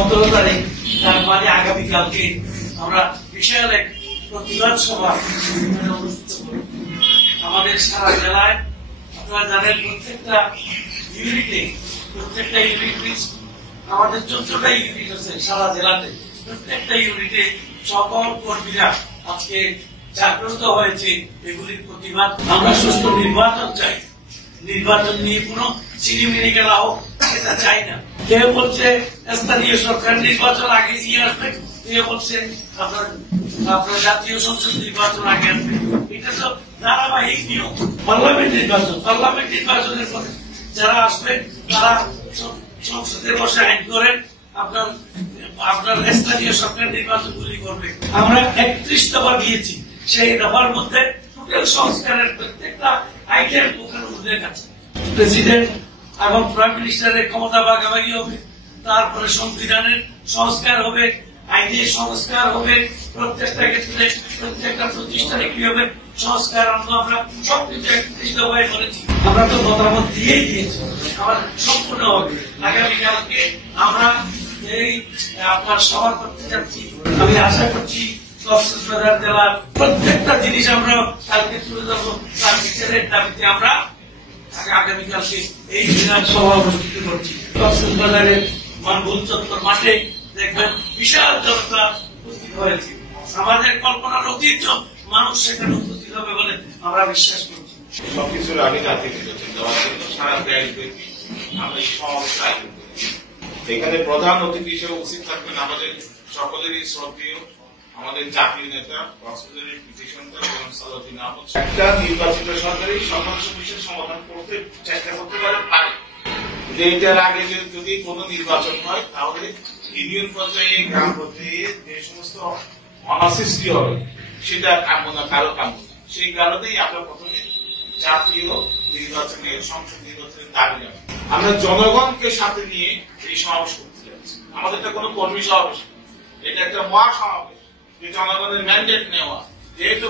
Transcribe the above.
17 তারিখ, তার মানে আগামীকালকে আমরা বিশাল এক প্রতিবাদ সভা অনুষ্ঠিত করব আমাদের সারা জেলায়। আপনারা জানেন প্রত্যেকটা ইউনিটে আমাদের 14টা ইউনিট আছে সারা জেলাতে। প্রত্যেকটা ইউনিটে সকল কর্মীরা আজকে জাগ্রত হয়েছে এগুলির প্রতিবাদ। আমরা সুষ্ঠু নির্বাচন চাই, নির্বাচন নিয়ে কোনো চিনিমিনি খেলা হোক এটা চাই না। কেউ বলছে স্থানীয় সরকার নির্বাচন আগে নিয়ে আসবে, কেউ বলছে আপনার জাতীয় সংসদ নির্বাচন আগে আসবে। এটা তো ধারাবাহিক নিয়ম। পার্লামেন্ট নির্বাচনের পরে যারা আসবে তারা সংসদে বসে আইন করেন, আপনার স্থানীয় সরকার নির্বাচনগুলি করবে। আমরা 31 দফা দিয়েছি, সেই দফার মধ্যে টোটাল সংস্কারের প্রত্যেকটা আইটেম ওখানে উল্লেখ আছে। প্রেসিডেন্ট এবং প্রাইম মিনিস্টারের ক্ষমতা ভাগাভাগি হবে, তারপরে সংবিধানের সংস্কার হবে, আইনের সংস্কার হবে, প্রত্যেকটা ক্ষেত্রে প্রত্যেকটা প্রতিষ্ঠানে কি হবে সংস্কার আনবো। আমরা সবকিছু 31 দফায় করেছি। আমরা তো মতামত দিয়েই দিয়েছি, আমার সম্পূর্ণ হবে। আগামীকালকে আমরা এই আপনার সভা করতে যাচ্ছি। আমি আশা করছি কক্সবাজার জেলার প্রত্যেকটা জিনিস আমরা কালকে তুলে ধরবো। তার বিচারের দাবিতে আমরা আগামীকালকে এই বিরাট সভা অনুষ্ঠিত করছি। কক্সবাজারের মানভুল চত্বর মাঠে দেখবেন বিশাল জনতা উপস্থিত হয়েছে। আমাদের কল্পনার অতীত মানুষ সেখানে উপস্থিত হবে বলে আমরা বিশ্বাস করছি। সবকিছুর আগে জাতীয় নির্বাচন দেওয়ার জন্য সারা দেশব্যাপী আমরা এই সমাবেশ আয়োজন করেছি। এখানে প্রধান অতিথি হিসেবে উপস্থিত থাকবেন আমাদের সকলেরই শ্রদ্ধেয় আমাদের জাতীয় নেতা কক্সবাজারের কৃতি সন্তান জনাব সালাউদ্দিন আহমদ। একটা নির্বাচিত সরকারই সকল সমস্যার সমাধান করতে চেষ্টা করতে পারে। এটার আগে যদি কোনো নির্বাচন হয় তাহলে ইউনিয়ন পর্যায়ে, গ্রাম পর্যায়ে যে সমস্ত অনাসৃষ্টি হবে সেটা কাম্য না, কারো কাম্য না। সেই কারণেই আমরা প্রথমে জাতীয় নির্বাচনের, সংসদ নির্বাচনের দাবি জানাই। আমরা জনগণকে সাথে নিয়ে এই সমাবেশ করতে যাচ্ছি। আমাদের এটা কোনো কর্মী সমাবেশ, এটা একটা মহা সমাবেশ, যে জনগণের ম্যান্ডেট নেওয়া। যেহেতু